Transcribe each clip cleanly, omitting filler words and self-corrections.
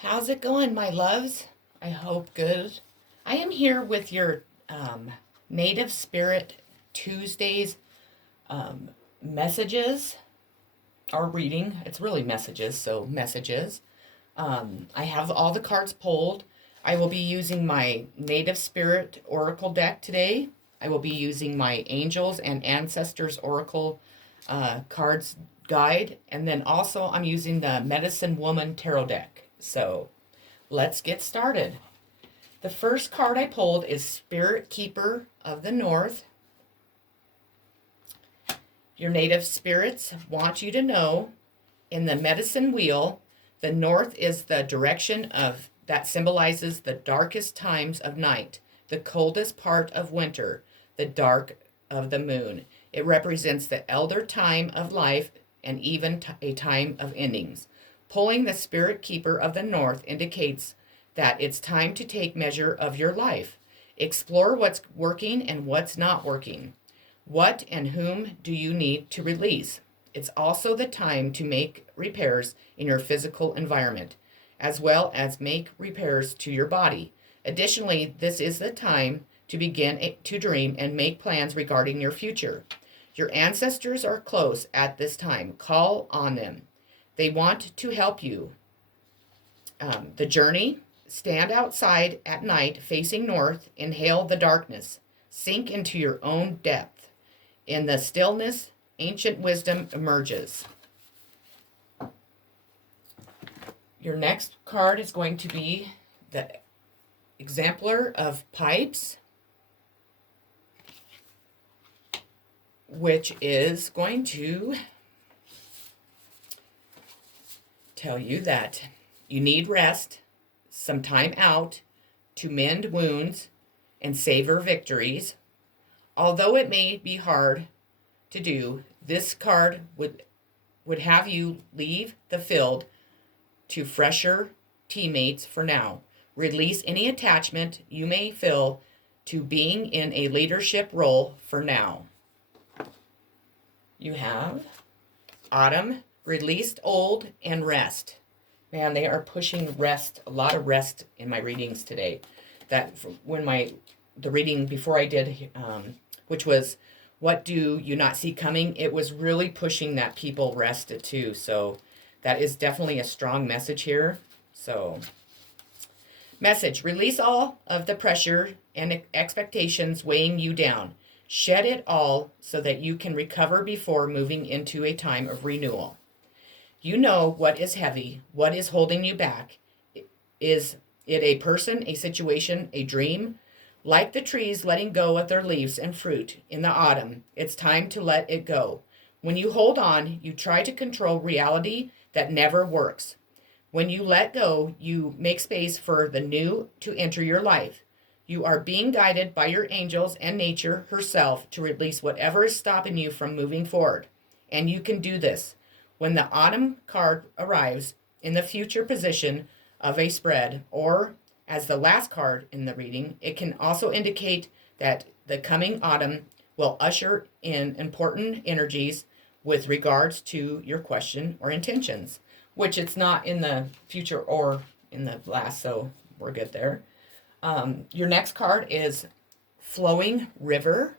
How's it going, my loves? I hope good. I am here with your Native Spirit Tuesdays messages or reading. It's really messages, so messages. I have all the cards pulled. I will be using my Native Spirit Oracle deck today. I will be using my Angels and Ancestors Oracle cards guide. And then also I'm using the Medicine Woman Tarot deck. So let's get started. The first card I pulled is Spirit Keeper of the North. Your native spirits want you to know in the medicine wheel, the north is the direction of that symbolizes the darkest times of night, the coldest part of winter, the dark of the moon. It represents the elder time of life and even a time of endings. Pulling the spirit keeper of the north indicates that it's time to take measure of your life. Explore what's working and what's not working. What and whom do you need to release? It's also the time to make repairs in your physical environment, as well as make repairs to your body. Additionally, this is the time to begin to dream and make plans regarding your future. Your ancestors are close at this time. Call on them. They want to help you. The journey, stand outside at night facing north, inhale the darkness, sink into your own depth. In the stillness, ancient wisdom emerges. Your next card is going to be the Exemplar of Pipes, which is going to tell you that you need rest, some time out to mend wounds and savor victories. Although it may be hard to do, this card would have you leave the field to fresher teammates for now. Release any attachment you may feel to being in a leadership role for now. You have Autumn, released old, and rest. Man, they are pushing rest, a lot of rest in my readings today. That when the reading before I did, which was What Do You Not See Coming? It was really pushing that people rested too. So that is definitely a strong message here. So, message, release all of the pressure and expectations weighing you down. Shed it all so that you can recover before moving into a time of renewal. You know what is heavy, what is holding you back. Is it a person, a situation, a dream? Like the trees letting go of their leaves and fruit in the autumn, it's time to let it go. When you hold on, you try to control reality that never works. When you let go, you make space for the new to enter your life. You are being guided by your angels and nature herself to release whatever is stopping you from moving forward. And you can do this. When the autumn card arrives in the future position of a spread, or as the last card in the reading, it can also indicate that the coming autumn will usher in important energies with regards to your question or intentions, which it's not in the future or in the last, so we're good there. Your next card is Flowing River.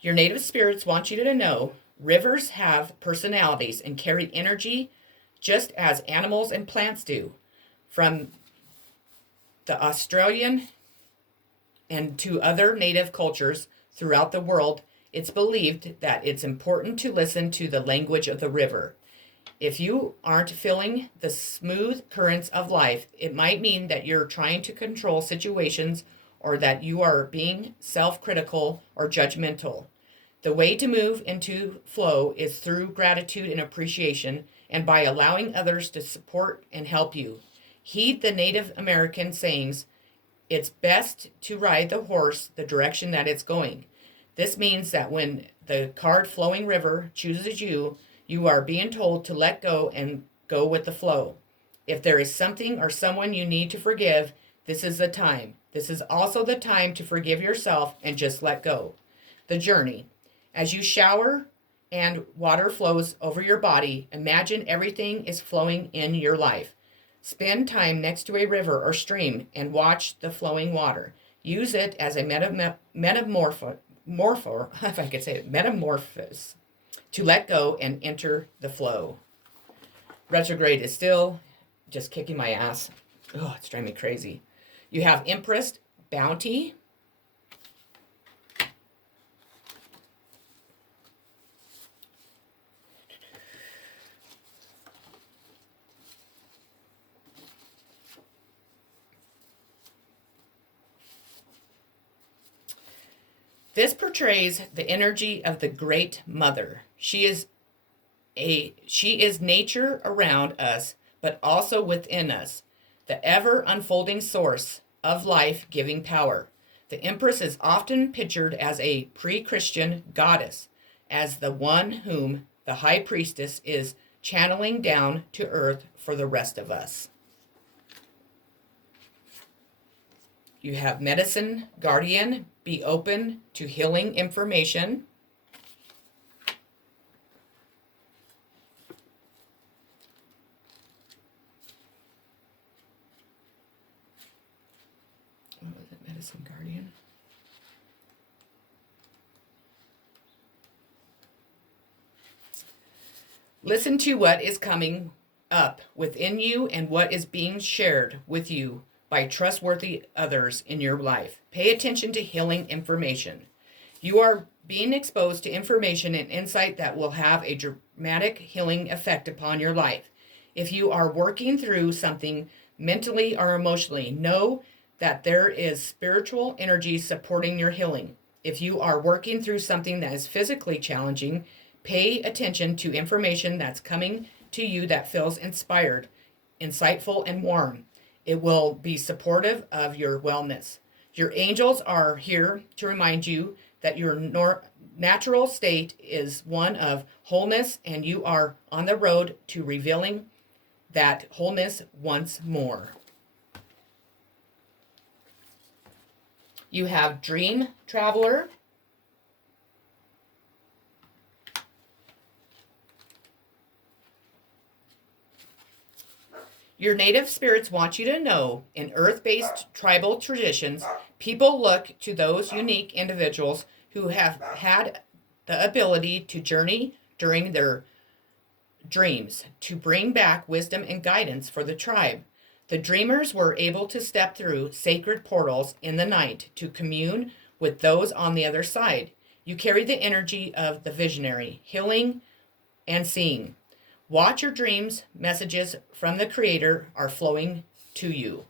Your native spirits want you to know rivers have personalities and carry energy just as animals and plants do. From the Australian and to other native cultures throughout the world, it's believed that it's important to listen to the language of the river. If you aren't feeling the smooth currents of life, it might mean that you're trying to control situations or that you are being self-critical or judgmental. The way to move into flow is through gratitude and appreciation and by allowing others to support and help you. Heed the Native American sayings, it's best to ride the horse the direction that it's going. This means that when the card Flowing River chooses you, you are being told to let go and go with the flow. If there is something or someone you need to forgive, this is the time. This is also the time to forgive yourself and just let go. The journey. As you shower and water flows over your body, imagine everything is flowing in your life. Spend time next to a river or stream and watch the flowing water. Use it as a if I could say it, metamorphosis, to let go and enter the flow. Retrograde is still just kicking my ass. Oh, it's driving me crazy. You have Empress, Bounty. This portrays the energy of the Great Mother. She is nature around us, but also within us, the ever unfolding source of life giving power. The Empress is often pictured as a pre Christian goddess, as the one whom the high priestess is channeling down to earth for the rest of us. You have Medicine Guardian, be open to healing information. What was it, Medicine Guardian? Listen to what is coming up within you and what is being shared with you by trustworthy others in your life. Pay attention to healing information. You are being exposed to information and insight that will have a dramatic healing effect upon your life. If you are working through something mentally or emotionally, know that there is spiritual energy supporting your healing. If you are working through something that is physically challenging, pay attention to information that's coming to you that feels inspired, insightful, and warm. It will be supportive of your wellness. Your angels are here to remind you that your natural state is one of wholeness, and you are on the road to revealing that wholeness once more. You have Dream Traveler. Your native spirits want you to know, in earth-based tribal traditions, people look to those unique individuals who have had the ability to journey during their dreams to bring back wisdom and guidance for the tribe. The dreamers were able to step through sacred portals in the night to commune with those on the other side. You carry the energy of the visionary, healing and seeing. Watch your dreams. Messages from the Creator are flowing to you.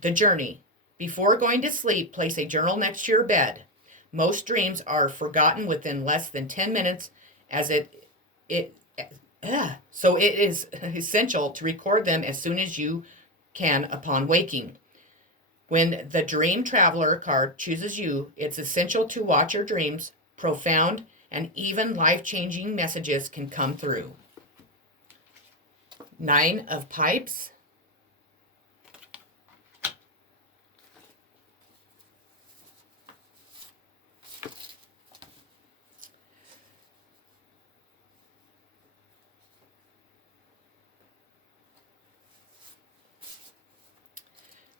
The journey. Before going to sleep, place a journal next to your bed. Most dreams are forgotten within less than 10 minutes, so it is essential to record them as soon as you can upon waking. When the Dream Traveler card chooses you, it's essential to watch your dreams. Profound and even life-changing messages can come through. 9 of Pipes.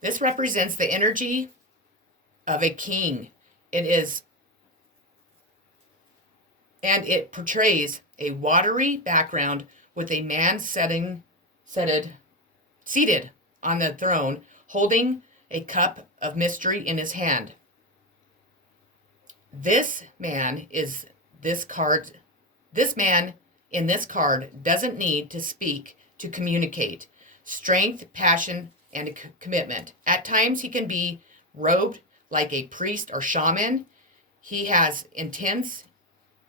This represents the energy of a king. It portrays a watery background with a man seated on the throne, holding a cup of mystery in his hand. This man in this card doesn't need to speak to communicate. Strength, passion, and a commitment. At times he can be robed like a priest or shaman. He has intense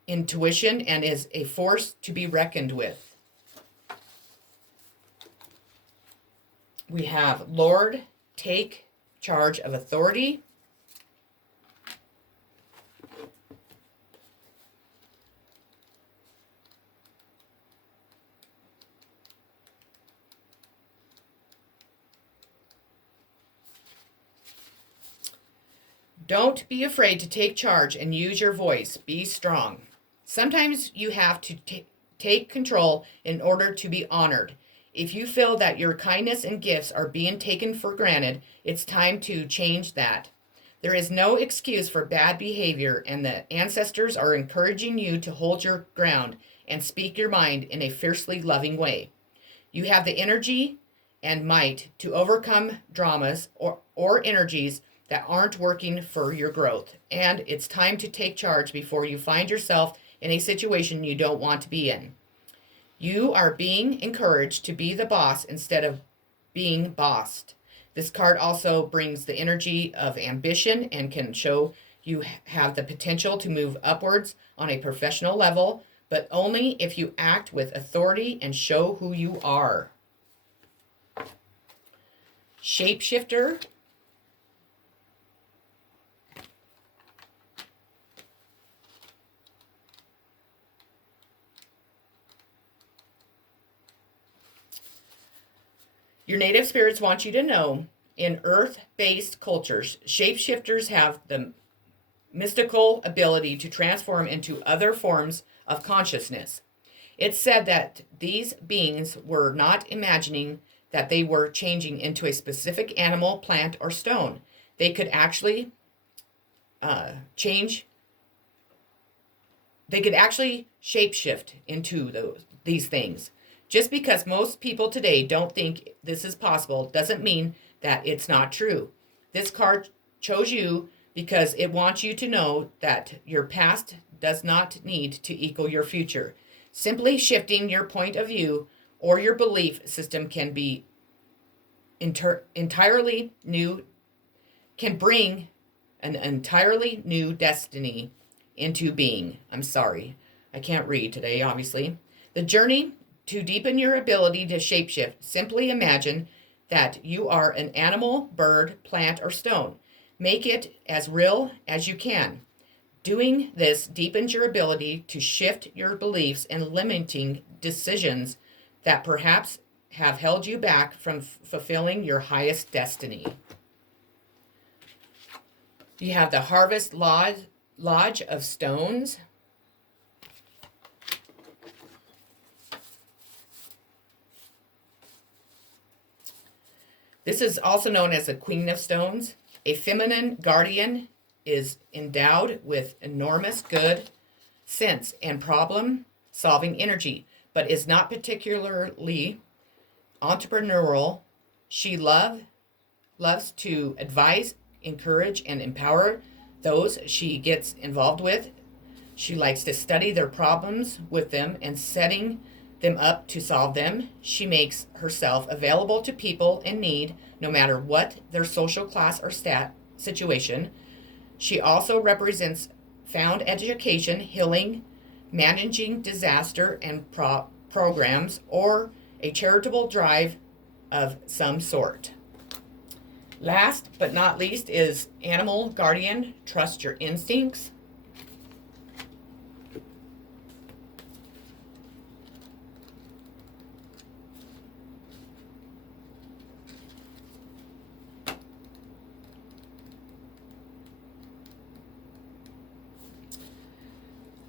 intuition and is a force to be reckoned with. We have Lord, take charge of authority. Don't be afraid to take charge and use your voice. Be strong. Sometimes you have to take control in order to be honored. If you feel that your kindness and gifts are being taken for granted, it's time to change that. There is no excuse for bad behavior, and the ancestors are encouraging you to hold your ground and speak your mind in a fiercely loving way. You have the energy and might to overcome dramas or energies that aren't working for your growth. And it's time to take charge before you find yourself in a situation you don't want to be in. You are being encouraged to be the boss instead of being bossed. This card also brings the energy of ambition and can show you have the potential to move upwards on a professional level, but only if you act with authority and show who you are. Shapeshifter. Your native spirits want you to know, in earth-based cultures, shapeshifters have the mystical ability to transform into other forms of consciousness. It's said that these beings were not imagining that they were changing into a specific animal, plant, or stone. They could actually shapeshift into these things. Just because most people today don't think this is possible doesn't mean that it's not true. This card chose you because it wants you to know that your past does not need to equal your future. Simply shifting your point of view or your belief system can be entirely new, can bring an entirely new destiny into being. I'm sorry, I can't read today, obviously. The journey to deepen your ability to shapeshift, simply imagine that you are an animal, bird, plant, or stone. Make it as real as you can. Doing this deepens your ability to shift your beliefs and limiting decisions that perhaps have held you back from fulfilling your highest destiny. You have the Harvest Lodge of Stones. This is also known as the Queen of Stones. A feminine guardian is endowed with enormous good sense and problem-solving energy, but is not particularly entrepreneurial. She loves to advise, encourage, and empower those she gets involved with. She likes to study their problems with them and setting them up to solve them. She makes herself available to people in need, no matter what their social class or situation. She also represents found education, healing, managing disaster and programs, or a charitable drive of some sort. Last but not least is Animal Guardian. Trust your instincts.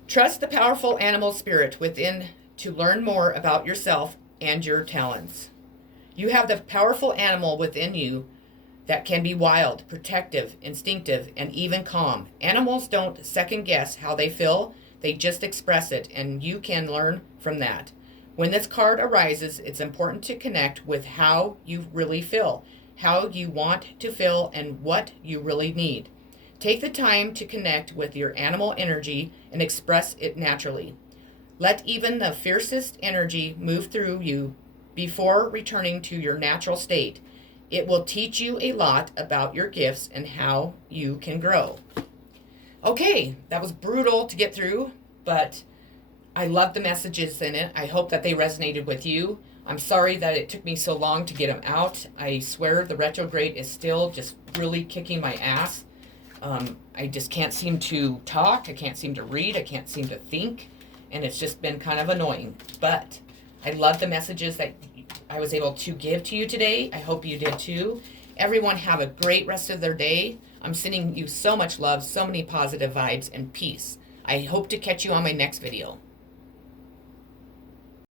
Trust the powerful animal spirit within to learn more about yourself and your talents. You have the powerful animal within you that can be wild, protective, instinctive, and even calm. Animals don't second guess how they feel, they just express it, and you can learn from that. When this card arises, it's important to connect with how you really feel, how you want to feel, and what you really need. Take the time to connect with your animal energy and express it naturally. Let even the fiercest energy move through you before returning to your natural state. It will teach you a lot about your gifts and how you can grow. Okay, that was brutal to get through, but I love the messages in it. I hope that they resonated with you. I'm sorry that it took me so long to get them out. I swear the retrograde is still just really kicking my ass. I just can't seem to talk. I can't seem to read. I can't seem to think. And it's just been kind of annoying. But I love the messages that I was able to give to you today. I hope you did too. Everyone have a great rest of their day. I'm sending you so much love, so many positive vibes, and peace. I hope to catch you on my next video.